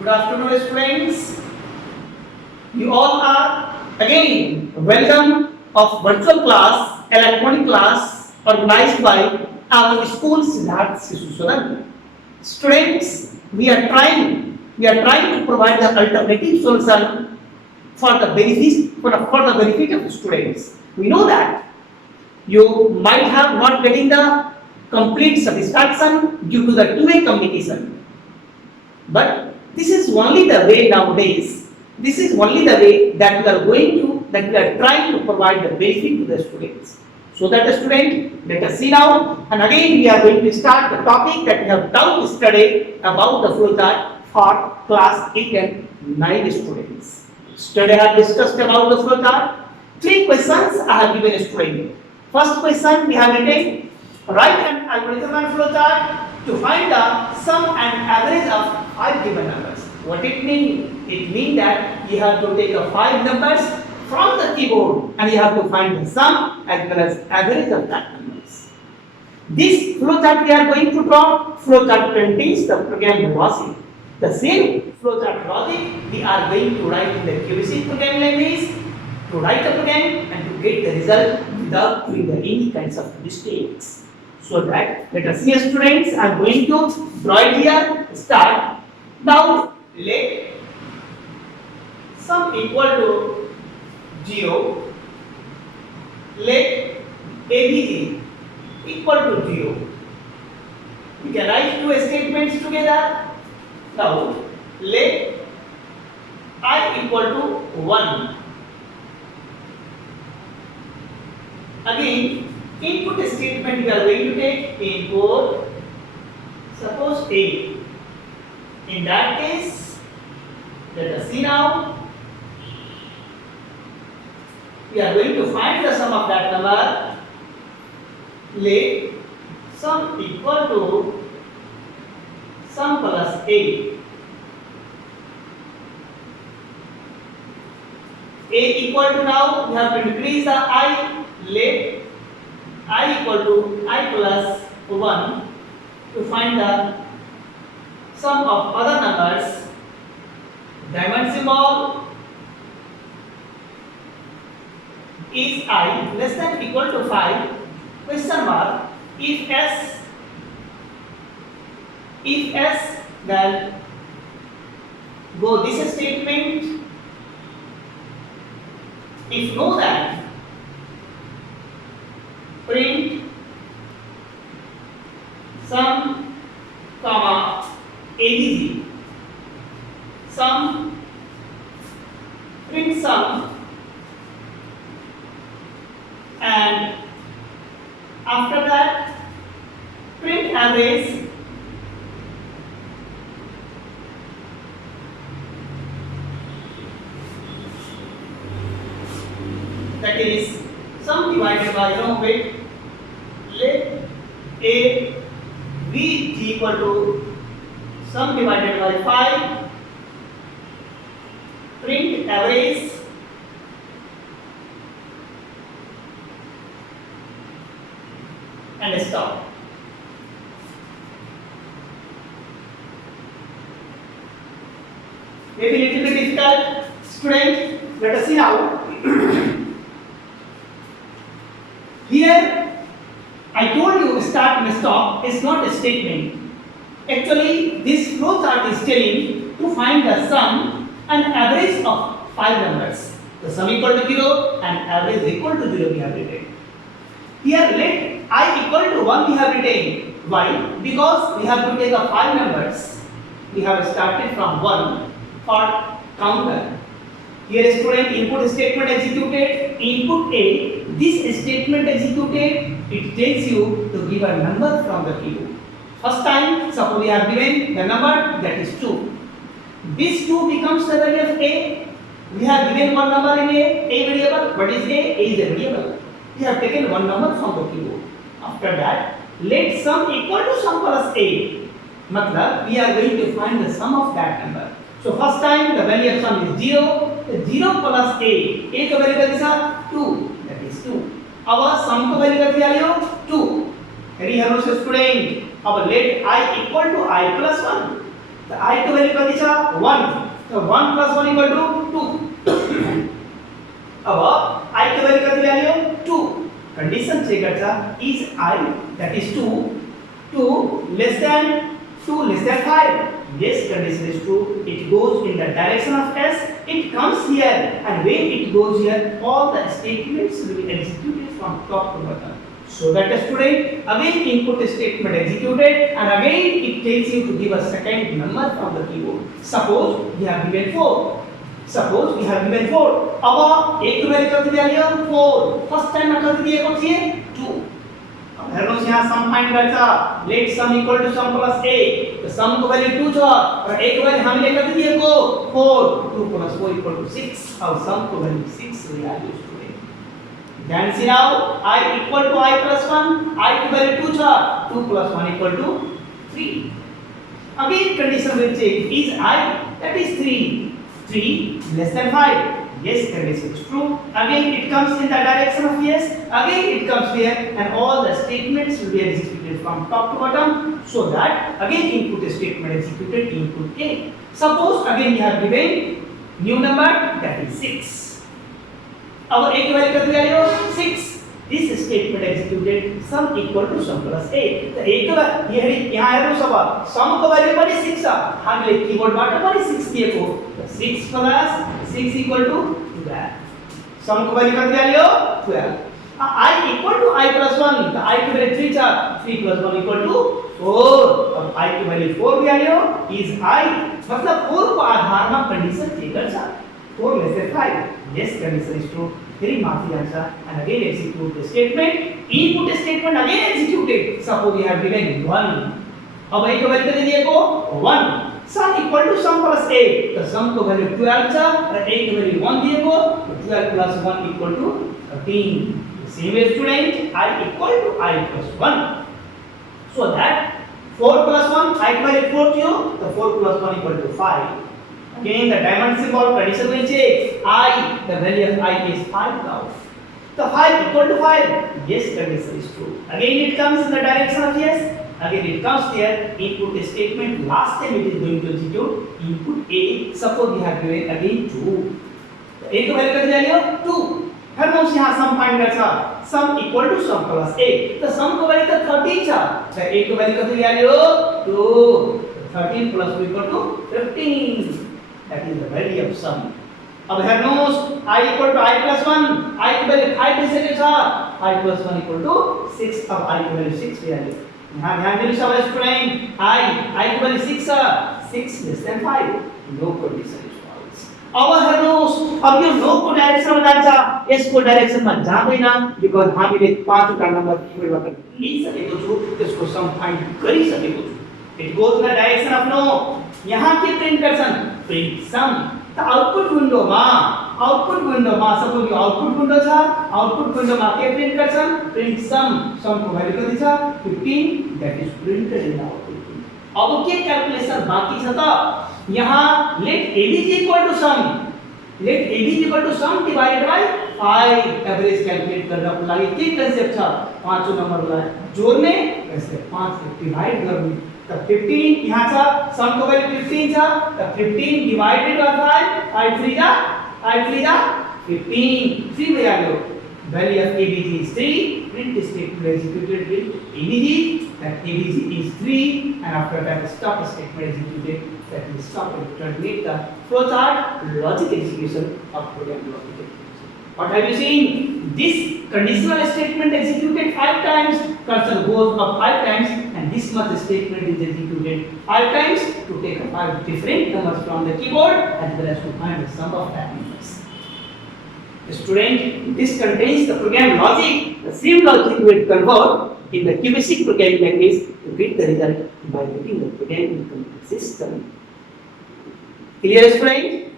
Good afternoon, students. You all are again welcome of virtual class, electronic class organized by our school Siddharth Sishu Sadan. Students, we are trying to provide the alternative solution for the benefit of students. We know that you might have not getting the complete satisfaction due to the two-way communication. But this is only the way nowadays. This is only the way that we are trying to provide the benefit to the students. So that the student, let us see now, and again we are going to start the topic that we have done yesterday about the flow chart for class 8 and 9 students. Yesterday I have discussed about the flow chart. Three questions I have given a student. First question we have written, write an algorithm and flow chart to find the sum and average of 5 given numbers. What it means? It means that you have to take a 5 numbers from the keyboard and you have to find the sum as well as average of that numbers. This flow chart we are going to draw. Flow chart contains the program logic. The same flow chart logic we are going to write in the QC program language to write the program and to get the result without doing any kinds of mistakes. So that, let us see students, I am going to draw it here, start. Now let sum equal to 0, let ABE equal to 0. We can write two statements together. Now let I equal to 1. Again, input statement we are going to take input, suppose A. In that case, let us see now. We are going to find the sum of that number. Let sum equal to sum plus A. A equal to, now we have to increase the I. Let I equal to I plus 1 to find the sum of other numbers. Diamond symbol is I less than equal to 5, question mark, if S, then go this statement, if no, then print sum comma ABG, sum, print sum, and after that print average, that is sum divided by, wait, let A V G equal to sum divided by 5, print average, and stop. Maybe little bit difficult, student. Let us see now. Here, I told you start and stop is not a statement. Actually, this flow chart is telling to find the sum and average of 5 numbers. The sum equal to 0 and average equal to 0 we have written. Here, let I equal to 1 we have written. Why? Because we have to take the 5 numbers. We have started from 1 for counter. Here student, input statement executed, input A, this statement executed, it tells you to give a number from the keyboard. First time, suppose we have given the number, that is 2. This 2 becomes the value of A. We have given one number in A variable. What is A? A is a variable. We have taken one number from the keyboard. After that, let sum equal to sum plus A. Matlab, we are going to find the sum of that number. So first time the value of sum is 0, 0 plus A का value कितना 2, that is 2. our sum का value 2. Here student, अब let I equal to I plus 1. The I की value कति छ 1. So 1 plus 1 equal to 2. अब I की value कति value 2. Condition check करता is I that is 2 less than 5. Yes, condition is true. It goes in the direction of S. It comes here, and when it goes here, all the statements will be executed from top to bottom. So that is student again input statement executed, and again it tells you to give a second number from the keyboard. Suppose we have given 4. अब एक value कर दिया लिया 4. First time में कर दिया कौन सी है 2. अब हेरोस यहाँ सम फाइंड करता. Let sum equal to sum plus a. तो सम को वैल्यू 2 था और एक वैल्यू हम लेकर दिए को 4. 2 plus 4 equal to 6. और सम को वैल्यू 6 वैल्यू स्टूडेंट. ध्यान से now I equal to I plus 1. I की वैल्यू 2 था. 2 plus 1 equal to 3. Again condition will check. Is I that is 3 less than 5. Yes, condition is true. Again it comes in the direction of yes. Again it comes here, and all the statements will be executed from top to bottom. So that again input statement executed input A. Suppose again we have given new number that is 6. अब A की value कितनी आ रही हो 6. This statement executed sum equal to sum plus a. तो एक ये यहाँ है तो सब sum का वैल्यू पर 6 आ. हम ले कीबोर्ड बाटा पर 6 दिए को. 6 plus 6 equal to 12. Sum का वैल्यू कितनी आ रही हो 12. I equal to I plus 1. तो I की वैल्यू 3 था. 3 plus 1 equal to 4. अब I की वैल्यू 4 भी आ रही हो. Is I मतलब 4 को आधार में कंडीशन चेक कर सा. 4 less than 5. Yes, condition is true. Very marked answer, and again execute the statement. Input statement again executed. Suppose we have given 1. अब एक वैल्यू कितनी दिए को 1. sum equal to sum plus a. तो sum को value 12 था और a की वैल्यू 1 दिए को. तो 12 plus 1 equal to 13. Same way student, I equal to I plus 1. So that 4 plus 1, I की वैल्यू 4 थी. तो 4 plus 1 equal to 5. Again the diamond symbol condition will check. I, the value of I is 5 now. So 5 equal to 5. Yes, condition is true. Again it comes in the direction of yes. Again it comes there. Input statement. Last time it is going to execute input A. Suppose we have given again 2. तो A की value कितनी आ रही हो 2. फिर हम यहाँ sum find करता. Sum equal to sum plus A. तो sum को वैल्यू तो 13 था. तो A की वैल्यू कितनी आ रही हो 2. 13 plus 2 equal to 15. That is the value of sum. अब here knows I equal to I plus 1. I की वैल्यू 5 से था. 5 plus 1 equal to 6. अब I की वैल्यू 6 भी आ गई. यहाँ ध्यान देने सब स्टूडेंट I की वैल्यू 6 है. 6 less than 5. No condition is false. अब here knows अब ये no को डायरेक्शन में जाना S को डायरेक्शन में जा कोई ना because हम ये 5 का नंबर कीवर्ड वाला ले सके तो इसको सम फाइंड कर ही सके तो it goes in the direction of no. यहाँ की प्रिंट करसन प्रिंट सम. तो आउटपुट विंडो में सपोज आउटपुट विंडो था. आउटपुट विंडो में के प्रिंट करसन प्रिंट सम. सम को वैल्यू कितनी था 15. That is printed in output. अब के कैलकुलेशन बाकी था. यहाँ let ab is equal to sum. लेट ab is equal to sum divided by 5. Average calculate करना पड़ा. ये क्या कांसेप्ट था पांचों नंबर वाला जोड़ने कैसे 5 से डिवाइड करने. तब 15 यहाँ था सम को वैल्यू 15 था. तब 15 डिवाइडेड बाय 5 3 जा 15. 3 में आ लो value of abg is 3. print statement executed with abg that abg is 3, and after that stop statement executed that will stop and terminate the flowchart logic execution of program logic. What have you seen? This conditional statement executed 5 times, cursor goes up 5 times, and this much statement is executed 5 times to take 5 different numbers from the keyboard as well as to find the sum of that numbers. Student, this contains the program logic. The same logic will convert in the QBasic programming language to get the result by putting the program in the computer system. Clear, student?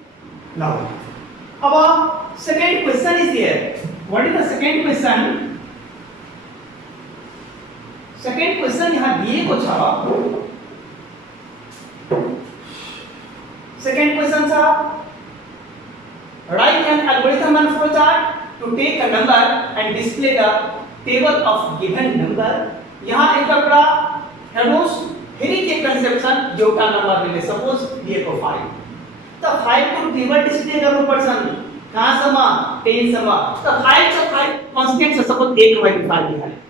Now, our second question is here. What is the second question? Second question यहाँ दिए कुछ है. Second question था. Write an algorithm and flowchart to take a number and display the table of given number. यहाँ एक बड़ा Hallows Here is a conception जोटा number ले suppose ये को 5 तो 5 को डिवाइड डिस्प्ले करना पर्सन कहां समा 10 समा तो 5 से 5 कांस्टेंट से सपोज 1 वैल्यू 5 लिया है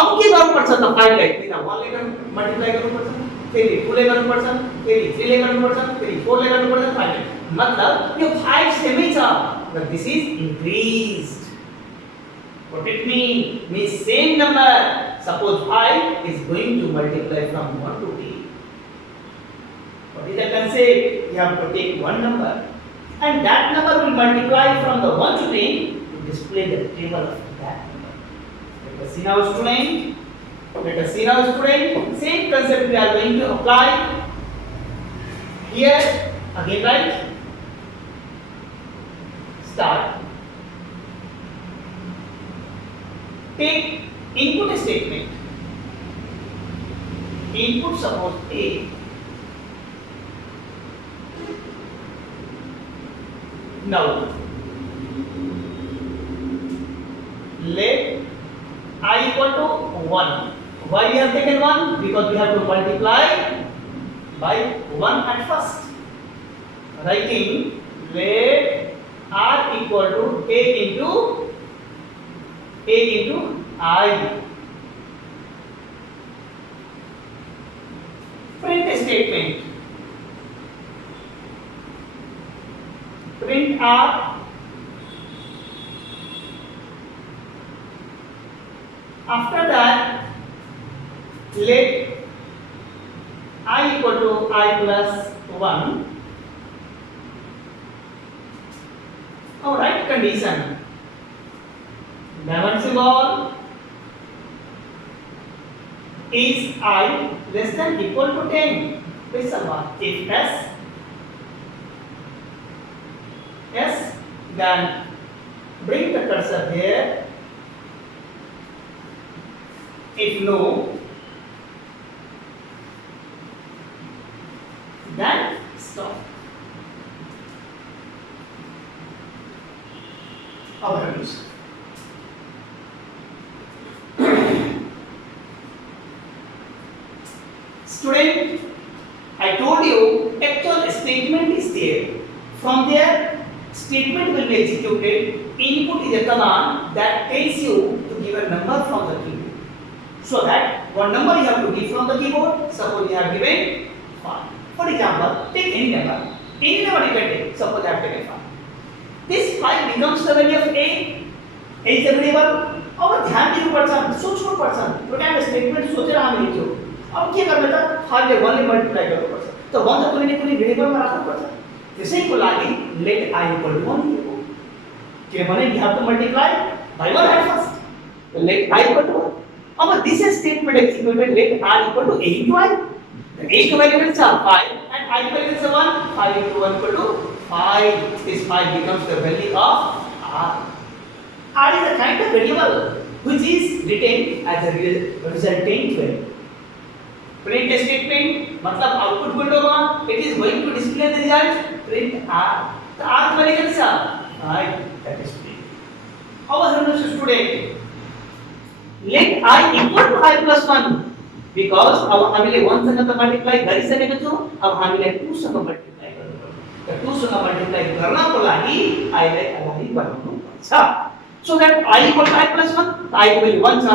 अब के करना पर्सन तो 5 लाइक बिना 1 लेकर मल्टीप्लाई करना पर्सन फिर 2 ले करना पर्सन फिर 3 ले करना पर्सन फिर 4 ले करना पर्सन 5 मतलब ये 5 से में था but this is increased what it means same number suppose 5 is going to multiply from 1 to 10 what is the concept you have to take one number and that number will multiply from the 1 to 10 to display the table of that number let us see now student same concept we are going to apply here again right start take input statement input suppose a now let I equal to 1 why we have taken 1 because we have to multiply by 1 at first writing let r equal to a into I print statement print r after that let I equal to I plus 1 all right condition diamond symbol is I less than equal to 10 please solve if yes then bring the cursor here if no then stop our values student I told you actual statement is there from there statement will be executed input is a command that tells you to give a number from the keyboard so that what number you have to give from the keyboard suppose you have given 5 for example take any number you can take suppose I have taken 5 this 5 becomes the value of a is a variable और ध्यान दीजिए person सोचो person तो क्या statement सोच रहा हम लिखो अब क्या करना था 5 ले 1 ले मल्टीप्लाई करो पर्सन तो 1 तो कोई वेरिएबल में रखो पर्सन जैसे ही को लागी लेट I equal to 1 लिखो क्या बने you have to multiply by 1 at first let I equal to 1 अब this statement executed let R equal to a into I the a variable is 5 and I value is 1 5 into 1 equal to 5 this 5 becomes the value of R R is a kind of variable which is written as a resultant value print statement मतलब output window में it is going to display the result print R तो R value कैसा I that is print our student let I equal to I plus 1 because अब हामीले 1 सँग त multiply गरिसकेको छौं अब हामीले 2 सँग मल्टिप्लाई गर्नुपर्छ त 2 सँग मल्टिप्लाई गर्नको लागि I लाई अगाडि बढाउनु पर्छ so that I equal to I plus 1 I value 1 छ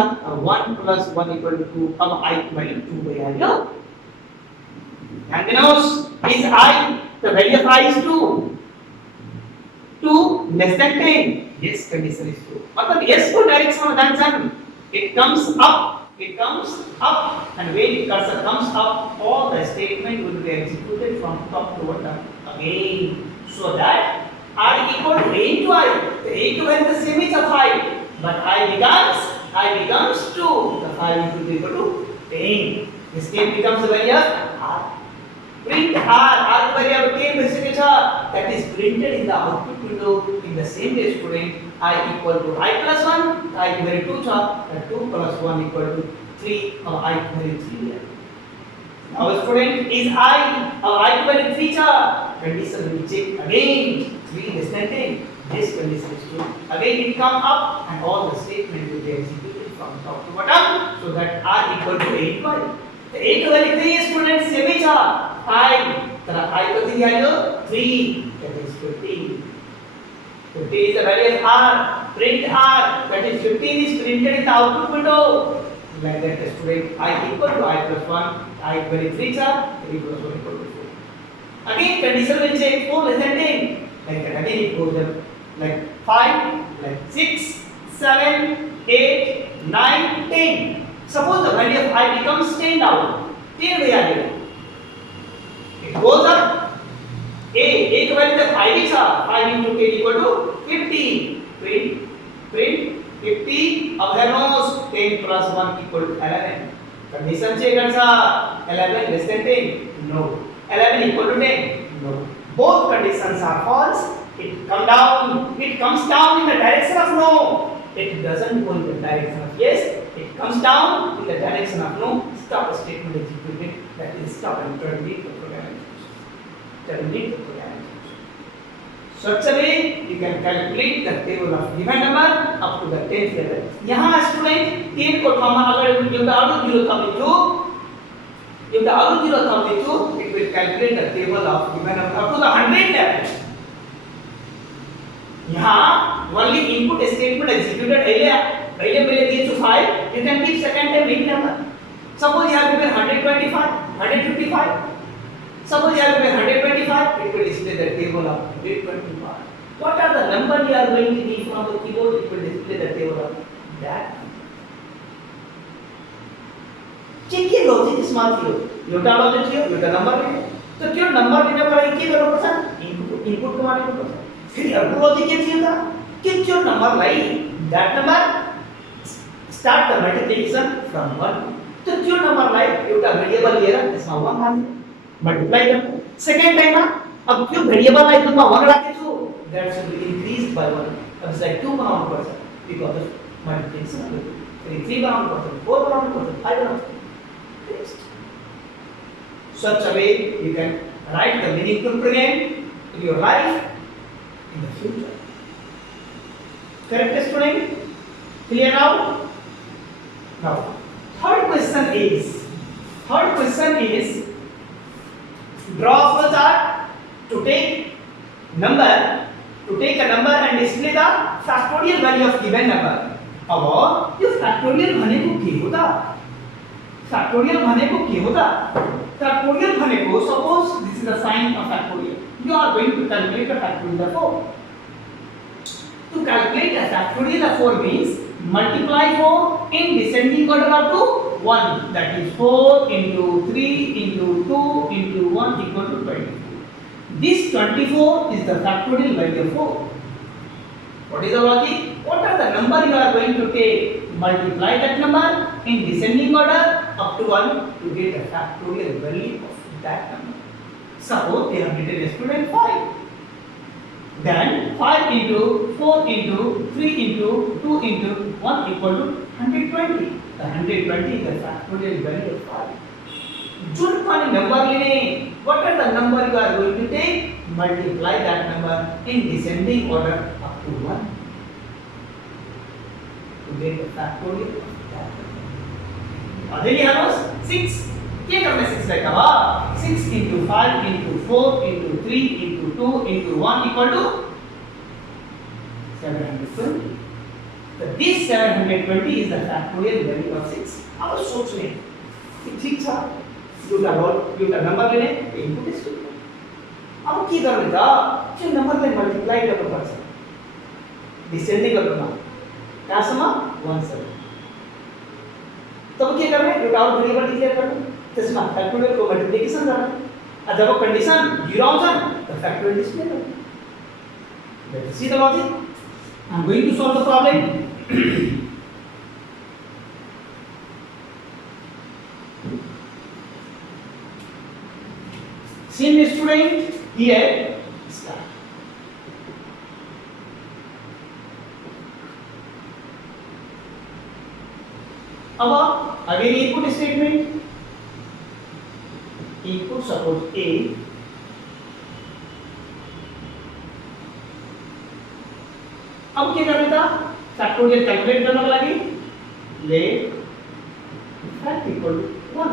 1 plus 1 equal to 2 अब I value 2 भइहाल्यो ध्यान दिनुहोस् is I the value of I is 2 2 less than 10 yes condition is true मतलब yes को डायरेक्शन में जान्छन् it comes up and when the cursor comes up all the statement will be executed from top to bottom again so that I equal to a into I the a to value the same is of 5 but I becomes 2 the 5 into 2 equal to 10 this 10 becomes the value of R print R value of 10 that is printed in the output window in the same way student I equal to I plus 1 I value 2 cha 2 plus 1 equal to 3 I value 3 here our student is I value 3 cha condition will check again 3 less than 10 this condition is true again it come up and all the statement will be executed from top to bottom so that R equal to 8 by तो एक value 3 student same ही था 5 तर I कधी घ्यायलो 3 that is 15. 15 is the value of R. Print R. That is 15 is printed in the output window. Like that, student I equal to I plus 1. I value 3 is 3 plus 1 equal to 4. Again, condition will say 4 less than 10. Like that, again it goes up. Like 5, like 6, 7, 8, 9, 10. Suppose the value of I becomes 10 now. 10 where are you? It goes up. एक value तक 5 ही था 5 into 10 equal to 50 print 50 अब है नोस 10 plus 1 equal to 11 condition check कर सा 11 less than 10 no 11 equal to 10 no both conditions are false it comes down in the direction of no it doesn't go in the direction of yes it comes down in the direction of no stop statement executed that is stop and terminate the program terminate the program. Such a way you can calculate the table of given number up to the 10th level. यहाँ student 10 को हम अगर you the other zero thumb into if the other zero thumb into it will calculate the table of given number up to the 100th level. यहाँ only input statement executed पहले दिए to 5 you can keep second time any number. Suppose you have given 125 155. Suppose you have given 125, it will display the table of 125. What are the number you are going to give from the keyboard? It will display the table of that. Check your logic smart here. You got logic here, you got number here. तो क्यों number लेने पर एक ही करो पसंद input को मारने को पसंद फिर अगला लॉजिक क्या चाहिए था कि जो number lie that number start the multiplication from 1 तो जो नंबर लाई एक वेरिएबल ले रहा इसमें 1 मान मल्टीप्लाई कर सेकंड टाइम ना अब क्यों वेरिएबल लाइक तुम 1 रखे तो that should be increased by 1 अब इट्स लाइक 2 बनाउन पर्सन बिकॉज़ ऑफ मल्टीप्लिकेशन फिर 3 बनाउन पर्सन 4 बनाउन पर्सन 5 बनाउन next such a way you can write the meaningful program in your life in the future correct student clear now third question is draw a flowchart to take a number and display the factorial value of given number अब ये factorial भने को के होता factorial भने को के होता factorial भने को suppose this is the sign of factorial you are going to calculate the factorial of 4 to calculate a factorial of 4 means multiply 4 in descending order up to 1 that is 4 into 3 into 2 into 1 equal to 24 this 24 is the factorial value of 4 what is the logic what are the number you are going to take multiply that number in descending order up to 1 to get the factorial value of that number suppose they have written a student 5 then 5 into 4 into 3 into 2 into 1 equal to 120 the 120 is the factorial value of 5 जो पानी number लेने what are the number you are going to take multiply that number in descending order up to 1 to get the factorial of that number और देखिए हम 6 क्या करना है 6 का 6 into 5 into 4 into 3 into 2 into 1 equal to 720 so this 720 is the factorial value of 6 अब सोच लें कि ठीक था you का नंबर लेने इनपुट स्टेटमेंट अब की करने का जो नंबर में मल्टीप्लाई करना पड़ता है डिसेंडिंग करना क्या समा 17 तब क्या करना है विदाउट वेरिएबल डिक्लेयर करना तो इसमें फैक्टोरियल को मल्टीप्लिकेशन करना जब वो कंडीशन 0 हो जाए तो फैक्टोरियल डिस्प्ले करना let's see the logic I am going to solve the problem same student here start अब again input statement input suppose a अब क्या करना था फैक्टोरियल कैलकुलेट करने लगी let fact equal to 1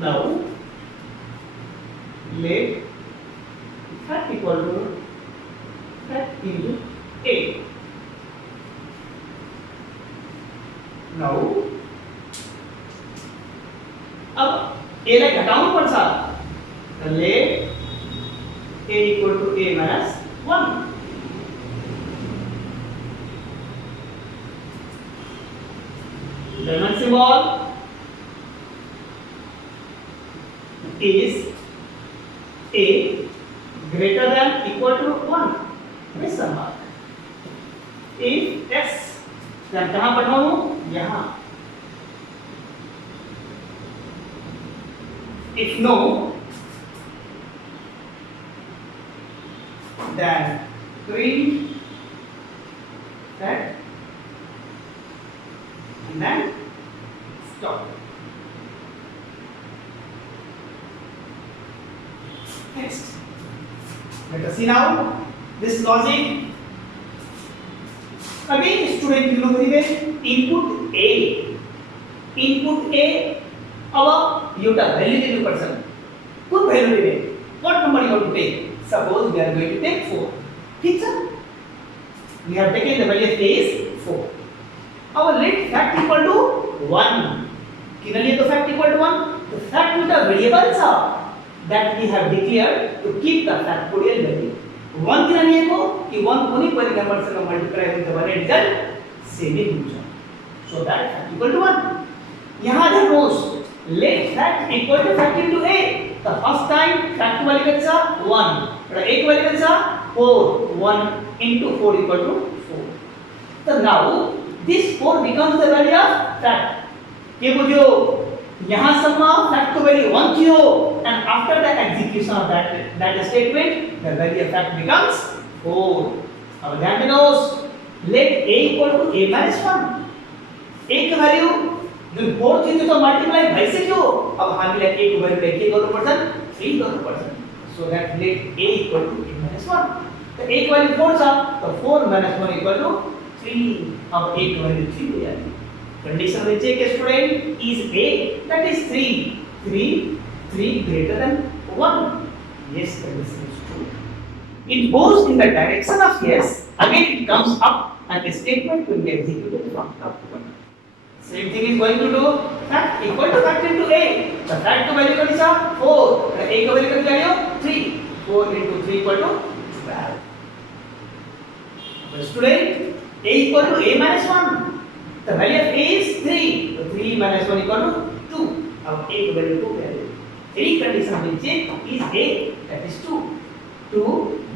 Now let fact equal to fact into A. Now अब A like घटाऊं ऊपर सा तो let A equal to A minus 1. Lemon symbol is A greater than equal to 1. Question mark. If S then कहाँ बढ़ाऊँ यहाँ. If no, then print that and then stop. Next, let us see now this logic. Again, student you look given input A. Our you have value person. Good value given. What number you have to take? Suppose we are going to take 4. Teacher, we have taken the value of A is 4. Our let fact equal to 1. Kinali the fact equal to 1. The fact with the variables are that we have declared to keep the factorial value. 1 kinali ko कि 1 कोनी कोई number से multiply with the one result same ही दूसरा. So that fact equal to 1. यहाँ the rows let fact equal to fact into A. The first time fact value कितना 1. और एक value कितना 4. 1 into 4 equal to 4. So now this 4 becomes the value of fact. ये बुझो यहाँ सम्मा fact को value 1 कियो and after the execution of that statement the value of fact becomes 4. अब ध्यान देना let A equal to A minus 1. A का value जो 4 थी तो multiply by से क्यों अब हम let A को value लेके करो परसेंट 3 करो percent. So that let A equal to A minus 1. तो A की value 4 था तो 4 minus 1 equal to 3. अब A की value 3 हो जाएगी. Condition will check a student is A that is 3. 3 greater than 1. Yes, condition is true. It goes in the direction of yes. Again it comes up and a statement will be executed from top to bottom. Same thing is going to do fact equal to fact into A. The fact value का दिशा 4. The A का value का दिशा 3. 4 into 3 equal to 12. The student A equal to A minus 1. The value of A is 3. So 3 minus 1 equal to 2. अब A का value 2 value. Any condition will check is A that is 2. 2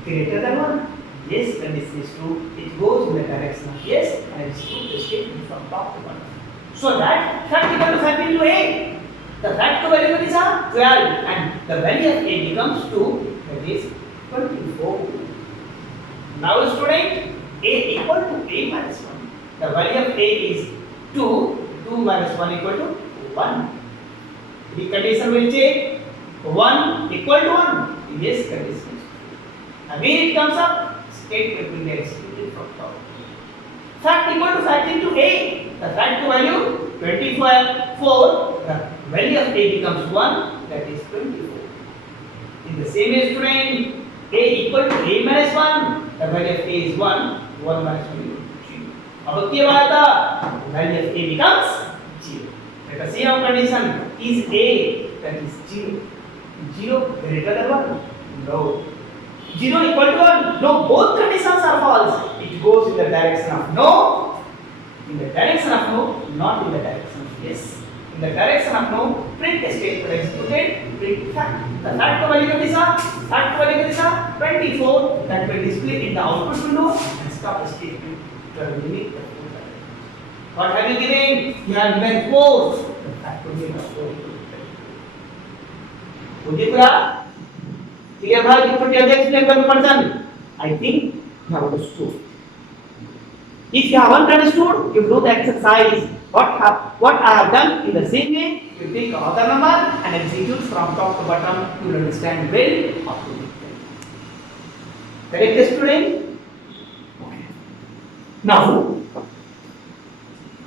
greater than 1. Yes, condition is true. It goes in the direction of yes and it is true. The statement from top to bottom. So that fact equal to fact into A. The fact value is 12 and the value of A becomes 2. That is 24. Now student A equal to A minus 1. The value of A is 2. 2 minus 1 equal to 1. The condition will check 1 equal to 1. Yes, condition. Again it comes up. Statement will be executed from top. Fact equal to fact into A. The fact value 24. The value of A becomes 1. That is 24. In the same way, student, A equal to A minus 1. The value of A is 1. 1 minus 1 equal to 0. अब क्या बात है? Value of A becomes 0. Let us see our condition. Is A that is 0. 0 greater than 1? No. 0 equal to 1? No. Both conditions are false. It goes in the direction of no. In the direction of no, not in the direction of yes. In the direction of no, print statement executed, print fact. The fact value is 24 that will display in the output window and stop the statement to eliminate the full value. What have you given? You have given 4. The fact will be 4. Would you clear? Clear bhai, you put your explain one person. I think you have understood. If you haven't understood, you do the exercise. What I have done in the same way, you take author number and execute from top to bottom. You will understand well how to make them. Correct, student? Okay. Now,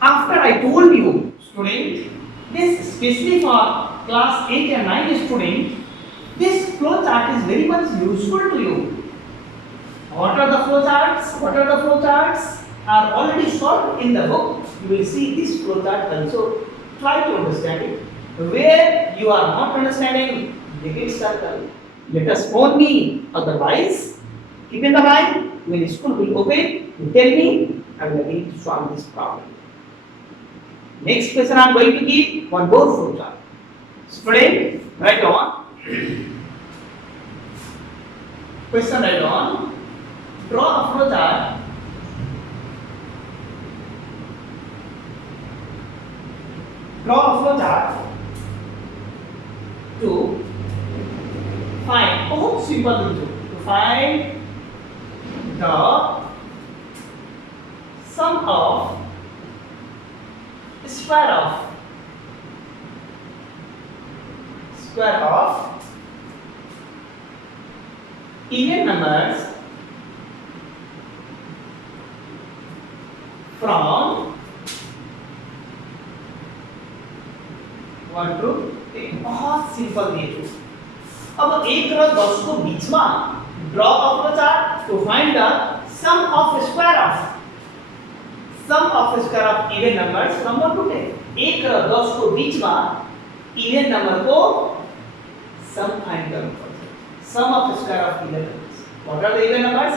after I told you, student, this especially for class 8 and 9 student, this flow chart is very much useful to you. What are the flow charts? What are the flow charts? Are already solved in the book. You will see this flow chart also. Try to understand it. Where you are not understanding, make it circle. Let us phone me. Otherwise, keep in the mind, when school will open, you tell me, I will agree to solve this problem. Next question I am going to give one more flow chart. Student, write down. Question write down. Draw a flow chart. Draw a flow chart to find, बहुत simple है to find the sum of square of even numbers from 1 to 10. बहुत simple ये चीज. अब 1 और 10 को बीच में draw of the chart to find the sum of square of even numbers from 1 to 10. 1 और 10 को बीच में इवन नंबर को सम फाइंड करना पड़ता है. Sum of square of even numbers. What are the even numbers?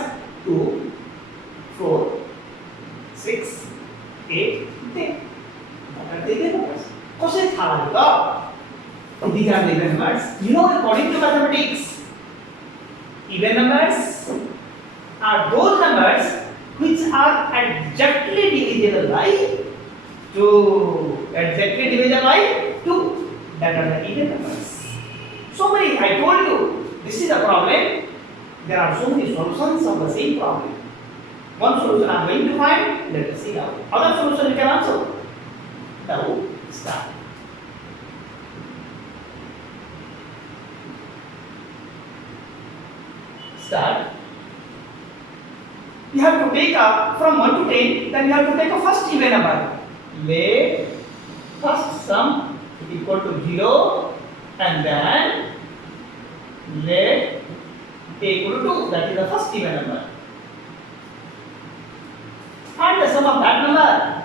2 4 6 8 10. What are the even numbers? कौन था का? These are the even numbers. You know, according to mathematics, even numbers are those numbers which are exactly divisible by 2. Exactly divisible by 2. That are the even numbers. So many. I told you, this is a problem. There are so many solutions of the same problem. One solution I am going to find. Let us see now. Other solution you can answer. Now start. Start. You have to take up from 1 to 10, then you have to take a first even number. Let first sum equal to 0 and then let a equal to 2. That is the first even number. Find the sum of that number.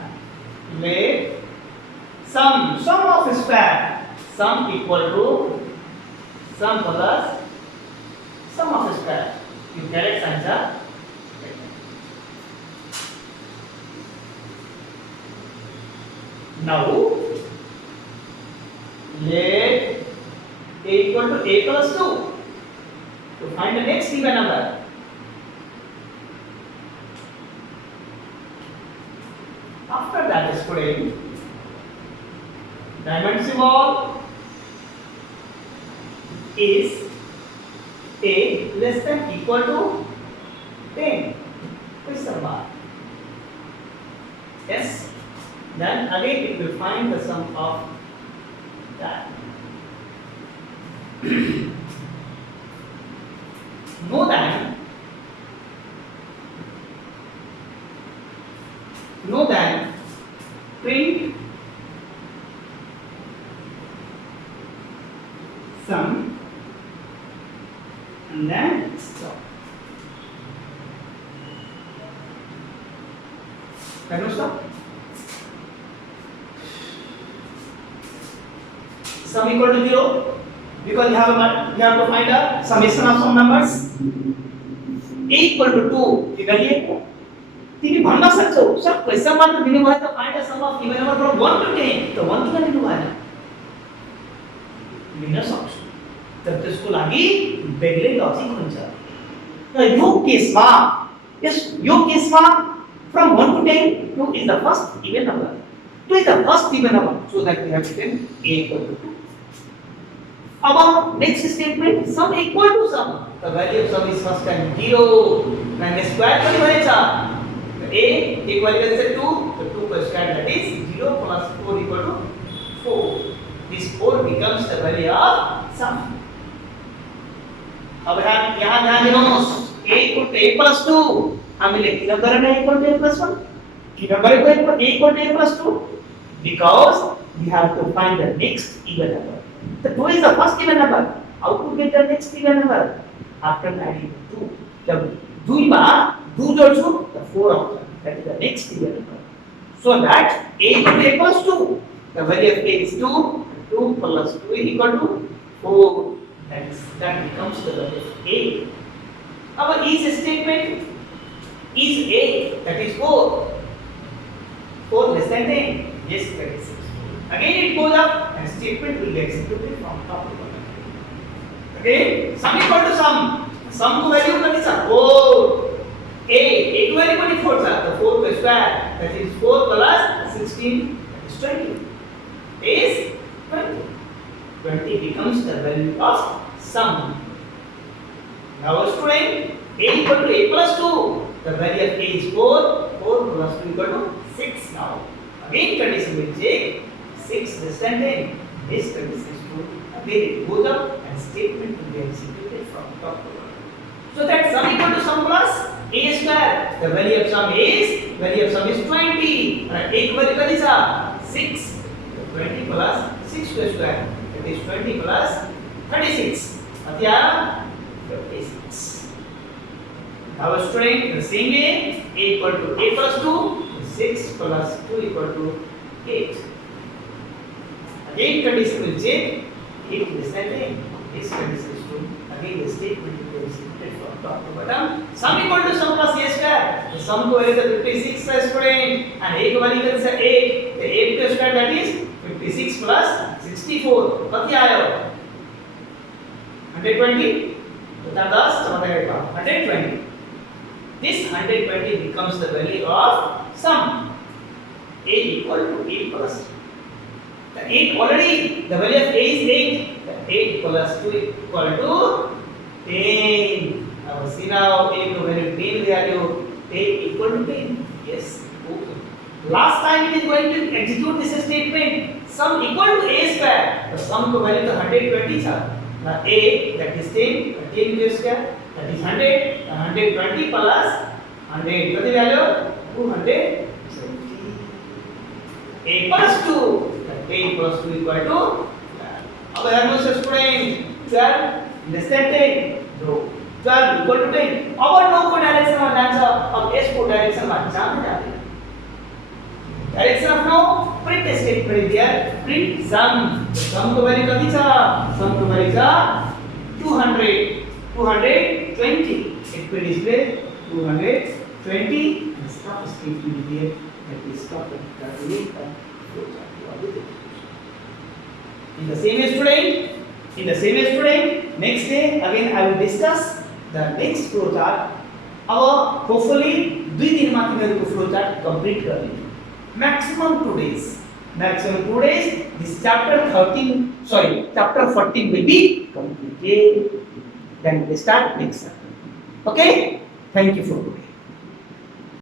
Let sum of square, sum equal to sum plus sum of square. You correct answer. Now let a equal to a plus 2 to find the next even number. After that, student, diamond symbol is a less than equal to 10. Question mark. Yes. Then again it will find the sum of that. Know that print sum and then stop. Can you stop? Sum equal to 0 because you have to find a summation of some numbers. A equal to 2 figure तिमी भन्न सक्छौ sir question मात्र दिनु भयो त find the sum of even number from 1 to 10 त 1 किन दिनु भएन दिन सक्छु तर त्यसको लागि बेग्लै लजिक हुन्छ र यो केसमा यस यो केसमा from 1 to 10 2 is the first even number 2 is the first even number so that we have written a equal to 2. अब next statement sum equal to sum the value of sum is first time 0 then square पनि भएछ a equal to 2 so 2 का square that is 0 plus 4 equal to 4. This 4 becomes the value of sum. अब यहाँ ध्यान दिनुहोस् a equal to a plus 2 हामीले किन गरेन a equal to a plus 1 किन गरेको a equal to a plus 2 because we have to find the next even number. The 2 is the first even number. How to get the next even number? After adding 2. The 2 માં 2 જોડશું the 4 આવશે. That is the next even number. So that a equals 2. The value of a is 2. 2 plus 2 is equal to 4. That becomes the value of a. Our is statement is a, that is 4. 4 less than 10. Yes, that is 6. Again it goes up and statement will be executed from top to bottom. Again, sum equal to sum. Sum to value kati sa 4. A to value kati 4 sa. The 4 to square, that is 4 plus 16, that is 20. Is 20. 20 becomes the value of sum. Now student, a equal to a plus 2. The value of a is 4. 4 plus 2 equal to 6 now. Again condition will check. 6 less than 10. This condition is true. Again it goes up and statement will be executed from top to bottom. So that sum equal to sum plus a square. The value of sum is 20. And a value kati sa 6. 20 plus 6 to square. That is 20 plus 36. Atya 56. Now student, the same way, a equal to a plus 2, 6 plus 2 equal to 8. Again condition will change, 8 less than 10. This condition is true. Again the statement will be executed from top to bottom. Sum equal to sum plus a square. The sum to value is 56 student, and a value is 8. The 8 to square, that is 56 plus 64. Kati aayo? 120. बता 10 चमत्कार 120. This 120 becomes the value of sum. A equal to a plus. The 8 already, the value of a is 8. The 8 plus 2 equal to 10. Now see now a to value 10 value, a equal to 10. Yes. Okay. Last time it is going to execute this statement. Sum equal to a square. The sum to value is 120 sir. Now a, that is 10, 10 to square, that is 100, 120 plus 100, what is the value? 220. A plus 2, that 10 plus 2 equal to 12. Now here goes the student, 12 less than 10, no, 12 equal to 10. Our no को direction में जाना अब S को direction में जाना जाते हैं. Direction of no, print statement here, print sum. Sum to value kati sa? Sum to value sa 200, 220. It will display 220 and stop statement here. That is stop and calculate and close. In the same way student, next day again I will discuss the next flow chart. Our hopefully 2 दिन में तुम्हारे को flow chart complete कर लेंगे. Maximum 2 days. This chapter 14 will be completed. Then we start next chapter. Okay? Thank you for today.